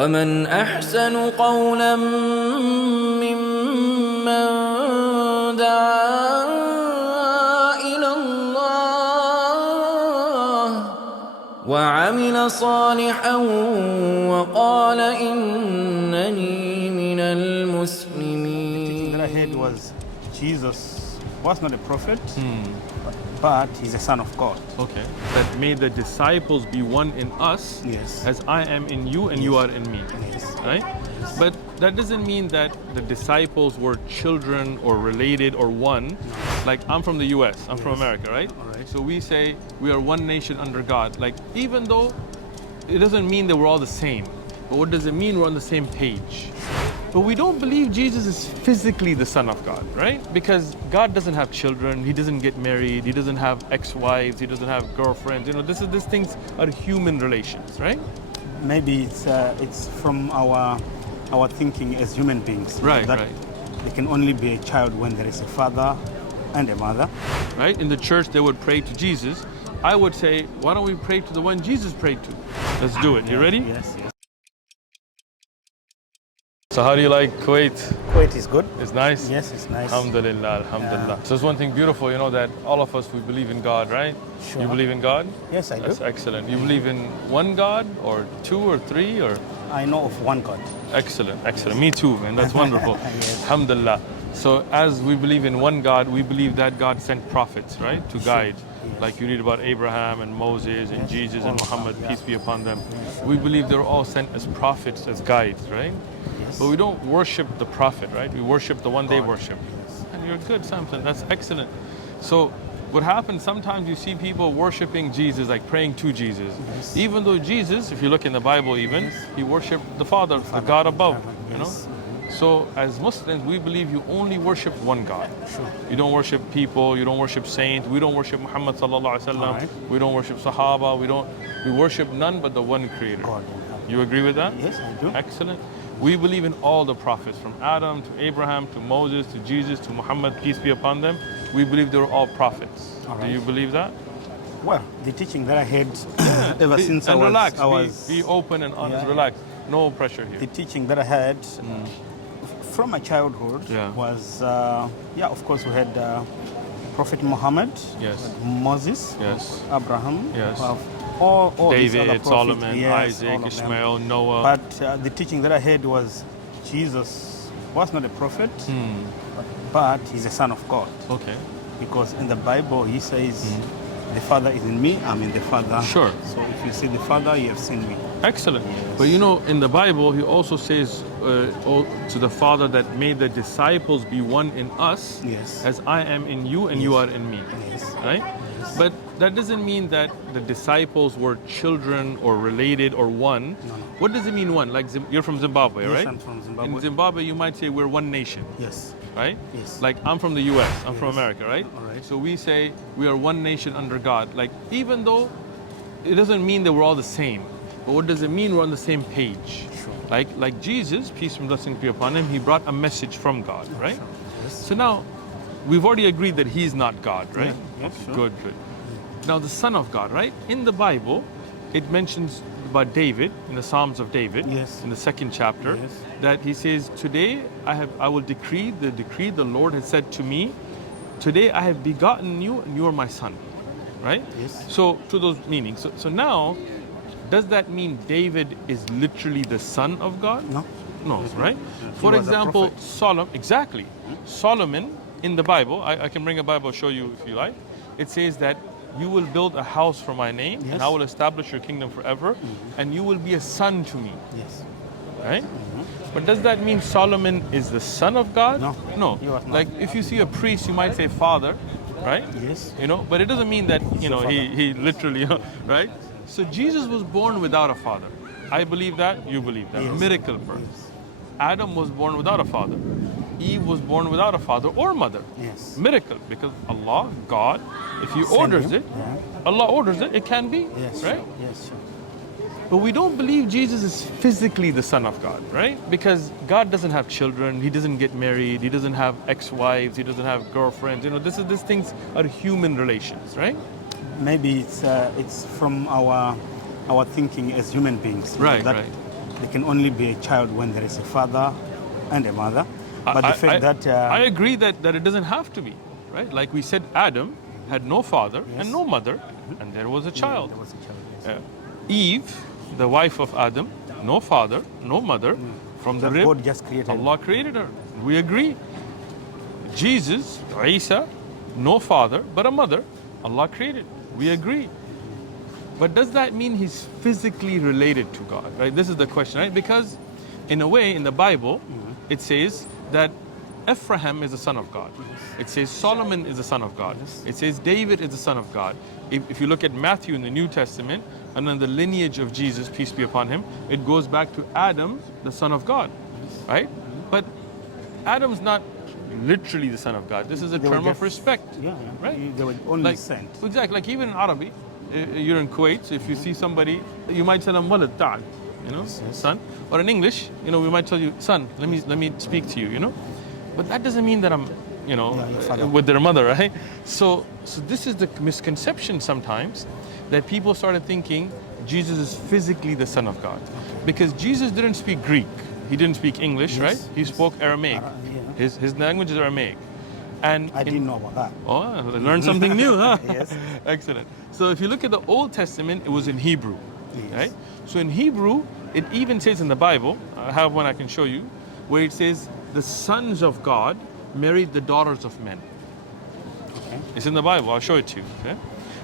ومن أحسن قولا ممن دعا إلى الله وعمل صالحا وقال إنني من المسلمين. That I heard was Jesus was not a prophet, but he's a son of God. Okay. That may the disciples be one in us, Yes. as I am in you and you are in me. Yes. Right? But that doesn't mean that the disciples were children or related or one. Like I'm from the US, I'm from America, right? All right. So we say we are one nation under God. Like even though it doesn't mean that we're all the same, but what does it mean? We're on the same page. But we don't believe Jesus is physically the Son of God, right? Because God doesn't have children, He doesn't get married, He doesn't have ex-wives, He doesn't have girlfriends. You know, these things are human relations, right? Maybe it's from our thinking as human beings. Right, that right. There can only be a child when there is a father and a mother. Right? In the church, they would pray to Jesus. I would say, why don't we pray to the one Jesus prayed to? Let's do it. You ready? Yes, yes. So how do you like Kuwait? Kuwait is good. It's nice? Yes, it's nice. Alhamdulillah, alhamdulillah. Yeah. So there's one thing beautiful, you know, that all of us, we believe in God, right? Sure. You believe in God? Yes, I That's do. excellent. You believe in one God or two or three or? I know of one God. Excellent, excellent. Me too, man. That's wonderful. Yes. Alhamdulillah. So as we believe in one God, we believe that God sent prophets, right? To guide. Yes. Like you read about Abraham and Moses and Yes. Jesus All and of them, Muhammad, yeah. peace be upon them. Yes. We believe they're all sent as prophets, as guides, right? Yes. But we don't worship the prophet, right? We worship the one they God. worship. Yes. And you're good, Samson. That's excellent. So what happens, sometimes you see people worshiping Jesus, like praying to Jesus. Yes. Even though Jesus, if you look in the Bible even, Yes. he worshiped the Father, the God above, you know? Yes. So as Muslims, we believe you only worship one God. Sure. You don't worship people, you don't worship saints, we don't worship Muhammad sallallahu alaihi wasallam, Alright. we don't worship Sahaba, we worship none but the one Creator. God. You agree with that? Yes, I do. Excellent. We believe in all the prophets, from Adam to Abraham to Moses to Jesus to Muhammad, peace be upon them. We believe they're all prophets. All Do right. you believe that? Well, the teaching that I had ever since and relax, I was be open and honest, Yeah. relax. No pressure here. the teaching that I had from my childhood Yeah. was, of course, we had Prophet Muhammad, Yes. Moses, Yes. Abraham, Yes. we have all these other David, prophets. Solomon, Yes, all Isaac, of them. Ishmael, Noah. But the teaching that I had was Jesus was not a prophet, but he's a son of God. Okay. Because in the Bible, he says, the Father is in me, I'm in the Father. Sure. So if you see the Father, you have seen me. Excellent. But you know, in the Bible, he also says to the Father that may the disciples be one in us, Yes. as I am in you and you are in me. Yes. Right? But that doesn't mean that the disciples were children or related or one. No. What does it mean one? Like you're from Zimbabwe, Yes, right? I'm from Zimbabwe. In Zimbabwe, you might say we're one nation, Yes. right? Yes. Like I'm from the US, I'm from Yes. America, right? All right. So we say we are one nation under God. Like even though it doesn't mean that we're all the same, but what does it mean? We're on the same page. Sure. Like Jesus, peace and blessings be upon him, he brought a message from God, right? Sure. Yes. So now we've already agreed that he's not God, right? Yeah, Okay, sure. Good, good. Now the Son of God, right? In the Bible, it mentions about David in the Psalms of David, Yes. in the 2nd chapter, Yes. that he says, "Today I will decree the decree the Lord has said to me. Today I have begotten you, and you are my son." Right? Yes. So to those meanings. So now, does that mean David is literally the son of God? No. No, right? He For was a example, prophet. Solomon, exactly. Solomon in the Bible, I can bring a Bible, show you if you like. It says that you will build a house for my name, and Yes. I will establish your kingdom forever, and you will be a son to me, Yes. right? But does that mean Solomon is the son of God? No. No. He was not. Like if you see a priest, you might say father, right? Yes. You know, but it doesn't mean that, you know, father. he literally, right? So Jesus was born without a father. I believe that, you believe that. Yes. Miracle birth. Yes. Adam was born without a father. Eve was born without a father or mother. Yes. Miracle, because Allah, God, if He Send orders him, it, yeah. Allah orders it, it can be, Yes. right? Sure. Yes. Sure. But we don't believe Jesus is physically the Son of God, right? Because God doesn't have children, He doesn't get married, He doesn't have ex-wives, He doesn't have girlfriends. You know, these things are human relations, right? Maybe it's from our thinking as human beings. Right, that right. There can only be a child when there is a father and a mother. But the fact that I agree that it doesn't have to be, right? Like we said, Adam had no father and no mother, and there was a child. there was a child. Yes. Eve, the wife of Adam, no father, no mother, from the So rib, God just created Allah created her. We agree. Jesus, Isa, no father, but a mother, Allah created. We agree. But does that mean he's physically related to God, right? This is the question, right? Because in a way, in the Bible, it says that Ephraim is the son of God. It says Solomon is the son of God. It says David is the son of God. If you look at Matthew in the New Testament, and then the lineage of Jesus, peace be upon him, it goes back to Adam, the son of God, right? But Adam's not literally the son of God. This is a term of respect, right? They were only Like, sent. exactly, like even in Arabic, you're in Kuwait, if you see somebody, you might tell them, walad ta'al, you know, son. Or in English, you know, we might tell you, son, let me speak to you, you know. But that doesn't mean that I'm, you know, with their mother, right? So this is the misconception sometimes, that people started thinking Jesus is physically the son of God. Because Jesus didn't speak Greek. He didn't speak English, right? He spoke Aramaic. His language is Aramaic. And I didn't know about that. Oh, I learned something new, huh? Yes. Excellent. So if you look at the Old Testament, it was in Hebrew, right? So in Hebrew, it even says in the Bible, I have one I can show you, where it says, the sons of God married the daughters of men. Okay. It's in the Bible, I'll show it to you, okay?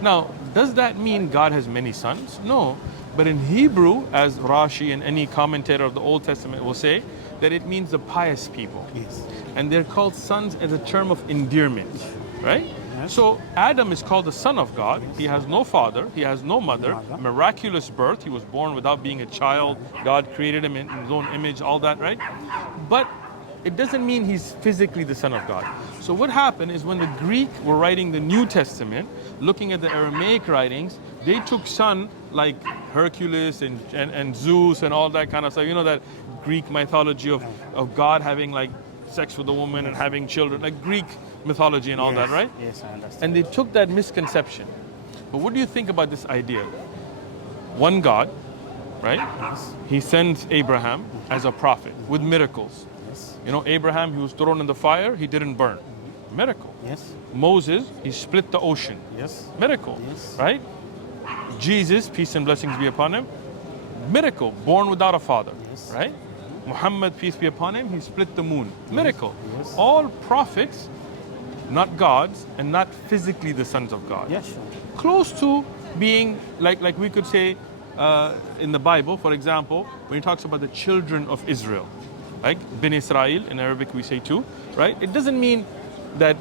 Now, does that mean God has many sons? No. But in Hebrew, as Rashi and any commentator of the Old Testament will say, that it means the pious people. Yes. And they're called sons as a term of endearment, right? Yes. So Adam is called the son of God. He has no father, he has no mother, miraculous birth. He was born without being a child. God created him in his own image, all that, right? But it doesn't mean he's physically the son of God. So what happened is when the Greek were writing the New Testament, looking at the Aramaic writings, they took son like Hercules and Zeus and all that kind of stuff. You know, that Greek mythology of God having like sex with a woman and having children, like Greek mythology and all that, right? Yes, I understand. And they took that misconception. But what do you think about this idea? One God, right? Yes. He sends Abraham as a prophet with miracles. Yes. You know, Abraham, he was thrown in the fire, he didn't burn. Miracle. Yes. Moses, he split the ocean. Yes. Miracle. Yes. Right? Jesus, peace and blessings be upon him. Miracle, born without a father. Yes. Right? Muhammad, peace be upon him, he split the moon. Miracle. Yes. All prophets, not gods, and not physically the sons of God. Yes, sure. Close to being, like we could say in the Bible, for example, when he talks about the children of Israel, like Ben Israel, in Arabic we say too, right? It doesn't mean that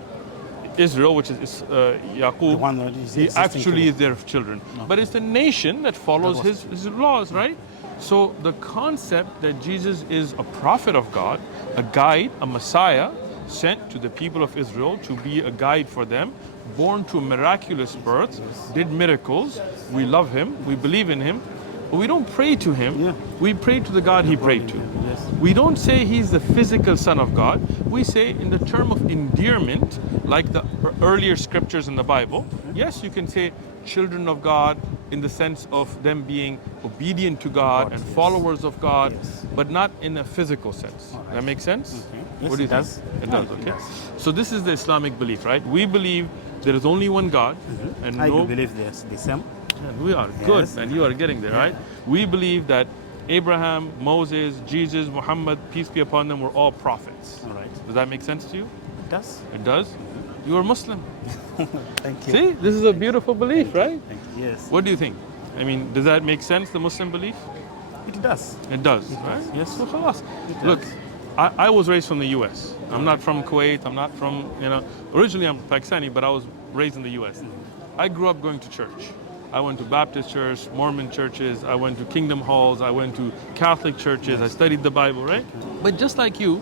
Israel, which is Yaqub, one that is he existing actually today. is their children. But it's the nation that follows his laws, right? So the concept that Jesus is a prophet of God, a guide, a Messiah, sent to the people of Israel to be a guide for them, born to a miraculous birth, did miracles. We love him, we believe in him, but we don't pray to him. Yeah. We pray to the God he prayed to. Yes. We don't say he's the physical son of God. We say in the term of endearment, like the earlier scriptures in the Bible, yes, you can say children of God in the sense of them being obedient to God and followers of God, but not in a physical sense. That makes sense? Okay. What Yes, do you it think? does. It No, does, it okay. does. So this is the Islamic belief, right? We believe there is only one God, and I no do believe there's the same. and we are good, Yes. and you are getting there, right? We believe that Abraham, Moses, Jesus, Muhammad, peace be upon them, were all prophets. All right. Does that make sense to you? It does. It does? You are Muslim. Thank you. See, this is a beautiful belief, right? Thank you. Yes. What do you think? I mean, does that make sense, the Muslim belief? It does. It does, right? Yes. So khalas. It Look, does. I was raised from the US. I'm not from Kuwait. I'm not from, originally I'm Pakistani, but I was raised in the US. I grew up going to church. I went to Baptist church, Mormon churches, I went to Kingdom halls, I went to Catholic churches, I studied the Bible, right? But just like you,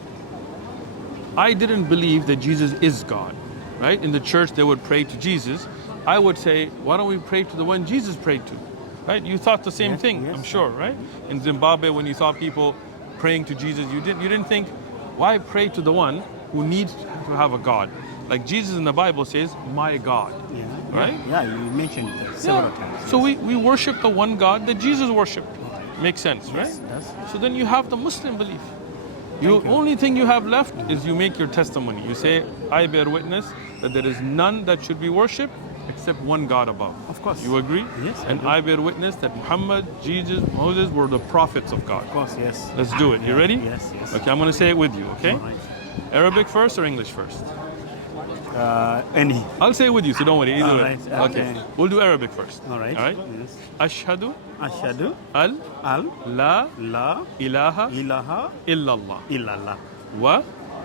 I didn't believe that Jesus is God, right? In the church, they would pray to Jesus. I would say, why don't we pray to the one Jesus prayed to, right? You thought the same thing, yes. I'm sure, right? In Zimbabwe, when you saw people praying to Jesus, you didn't think, why pray to the one who needs to have a God? Like Jesus in the Bible says, my God, right? Yeah, you mentioned that several times. So we worship the one God that Jesus worshipped. Makes sense, right? Yes, it does. So then you have the Muslim belief. The only thing you have left is you make your testimony. You say, I bear witness that there is none that should be worshipped except one God above. Of course. You agree? Yes, I And do. I bear witness that Muhammad, Jesus, Moses were the prophets of God. Of course, yes. Let's do it. You ready? Yes, yes. Okay, I'm going to say it with you, okay? All right. Arabic first or English first? Any. I'll say it with you, so don't worry. Either All way. right, Okay. okay. We'll do Arabic first. All right. All right? Yes. Ashhadu Ashhadu al al la la ilaha ilaha illallah illallah wa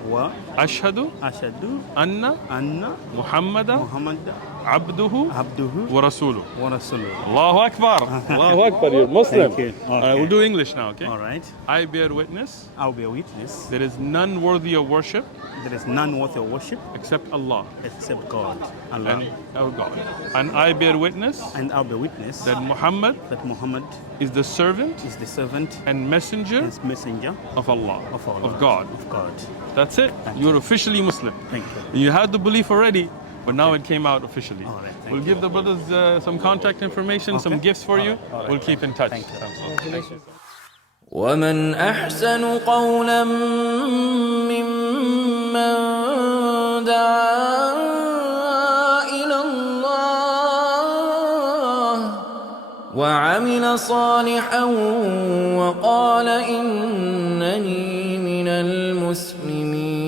wa ashhadu ashhadu anna anna Muhammadan Muhammad abduhu abduhu wa rasuluh. wa rasuluh. Allahu Akbar. Allahu Akbar. You're Muslim. Thank you. All right, Okay. we'll do English now, okay? All right. I bear witness I'll be a witness. there is none worthy of worship There is none worthy of worship except Allah except God, Allah. and our God. And I bear witness And I'll be a witness that Muhammad that Muhammad is the servant is the servant and messenger and messenger of Allah, of Allah, of God. Of God. That's it. You're officially Muslim. Thank you. You had the belief already, but now it came out officially. All right, thank We'll give the brothers some contact information, some Okay. gifts for you. All right. We'll keep in touch. Thank you. Thank you. ومن أحسن قولا ممن دعا إلى الله وعمل صالحا وقال إنني من المسلمين